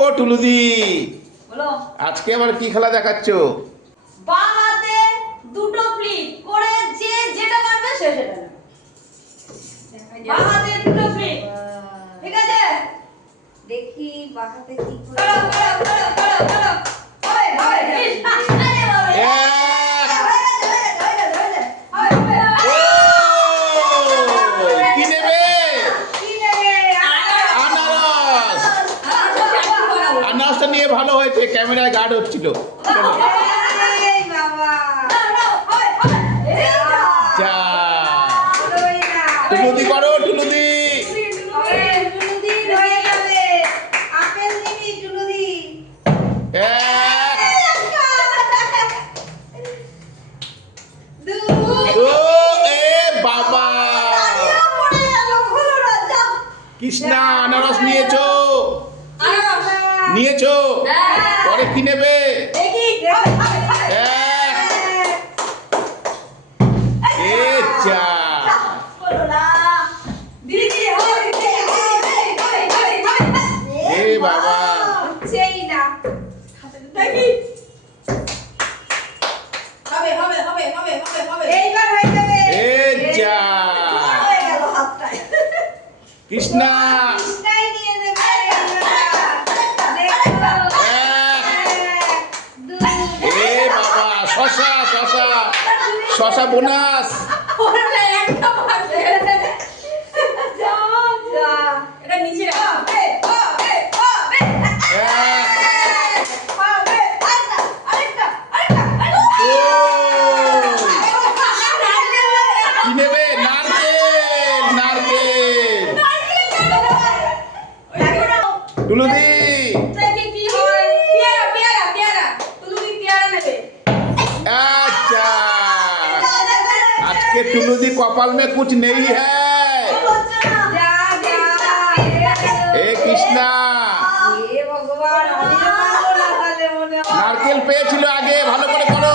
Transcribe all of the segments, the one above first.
ও টুলুদি, বলো। আজকে আবার কি খেলা দেখাচ্ছ? বাঁ হাতে দুটো ফ্লিপ করে যে যেটা পারবে সে সেটা নেবে। বাঁ হাতে দুটো ফ্লিপ, ঠিক আছে? দেখি বাঁ হাতে কি করে। করো করো করো করো করো। হবে হবে। আরে বাবা। কি নেবে? আনারসটা নিয়ে ভালো হয়েছে, ক্যামেরায় গার্ড হচ্ছিল। যা টুলুদি করো, টুলুদি। বাবা কৃষ্ণা আনারস নিয়েছো, নিয়েছো, পরে কি নেবে? বাবা কৃষ্ণা বাবা শশা শশা শশা বোনাস। কি নেবে? নারকেল, নারকেল। টুলুদি अच्छा, आज के टुलुदी कपाल में कुछ नहीं है। ए कृष्णा নারকেল পেয়েছিল আগে, ভালো করে করো।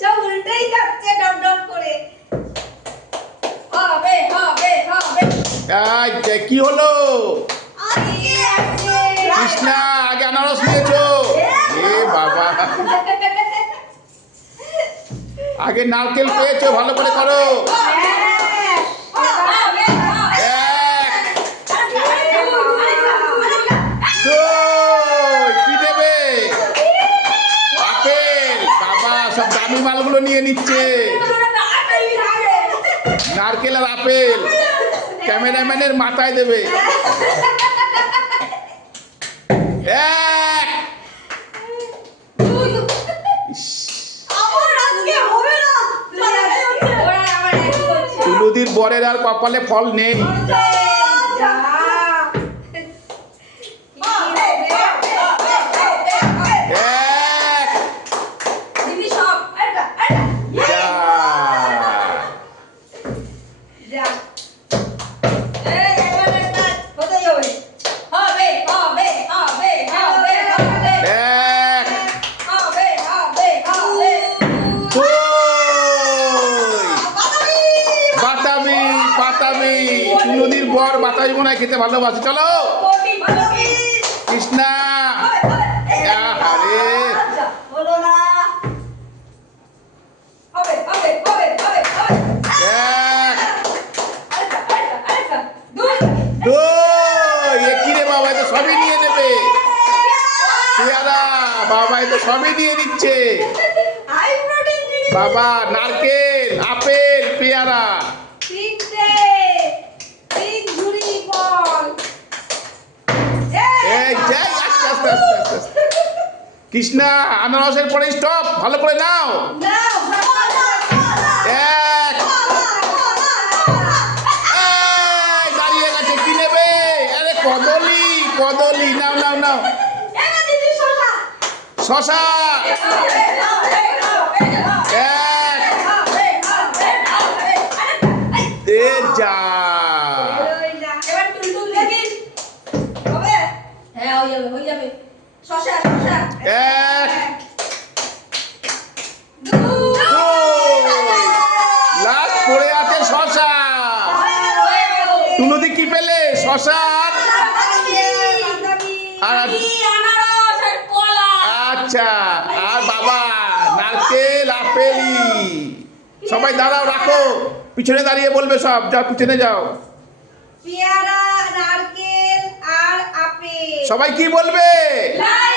সব উল্টেই যাচ্ছে ডট ডট করে। কি হলো? কৃষ্ণা আগে আনারস নিয়েছো। বাবা আগে নারকেল পেয়েছো, ভালো করে করো। কি দেবে? আপেল। বাবা সব দামি মালগুলো নিয়ে নিচ্ছে, নারকেল আর আপেল। ক্যামেরাম্যানের মাথায় দেবে। টুলুদির বরের আর কপালে ফল নেই। টুলুদির বর বাতাবি মনে হয় খেতে ভালোবাসে। চলো কৃষ্ণা। কিরে বাবা, তো সবই নিয়ে নেবে। পেয়ারা বাবা, তো সবই নিয়ে নিচ্ছে। বাবা নারকেল, আপেল, পেয়ারা। কৃষ্ণা আনারসের পরে স্টপ, ভালো করে নাও। দাঁড়িয়ে গেছে, কি নেবে? আরে কদলি, কদলি নাও নাও নাও। শশা। যা লাস্ট পড়ে আছে শশা। টুলুদি কি পেলে? শশা। আর কি আনারস আর কলা। আচ্ছা, আর বাবা নারকেল আপেলি। সবাই দাঁড়াও, রাখো, পিছনে দাঁড়িয়ে বলবে সব, যাও পিছনে যাও। পেয়ারা নারকেল আর আপেল। সবাই কি বলবে? লাই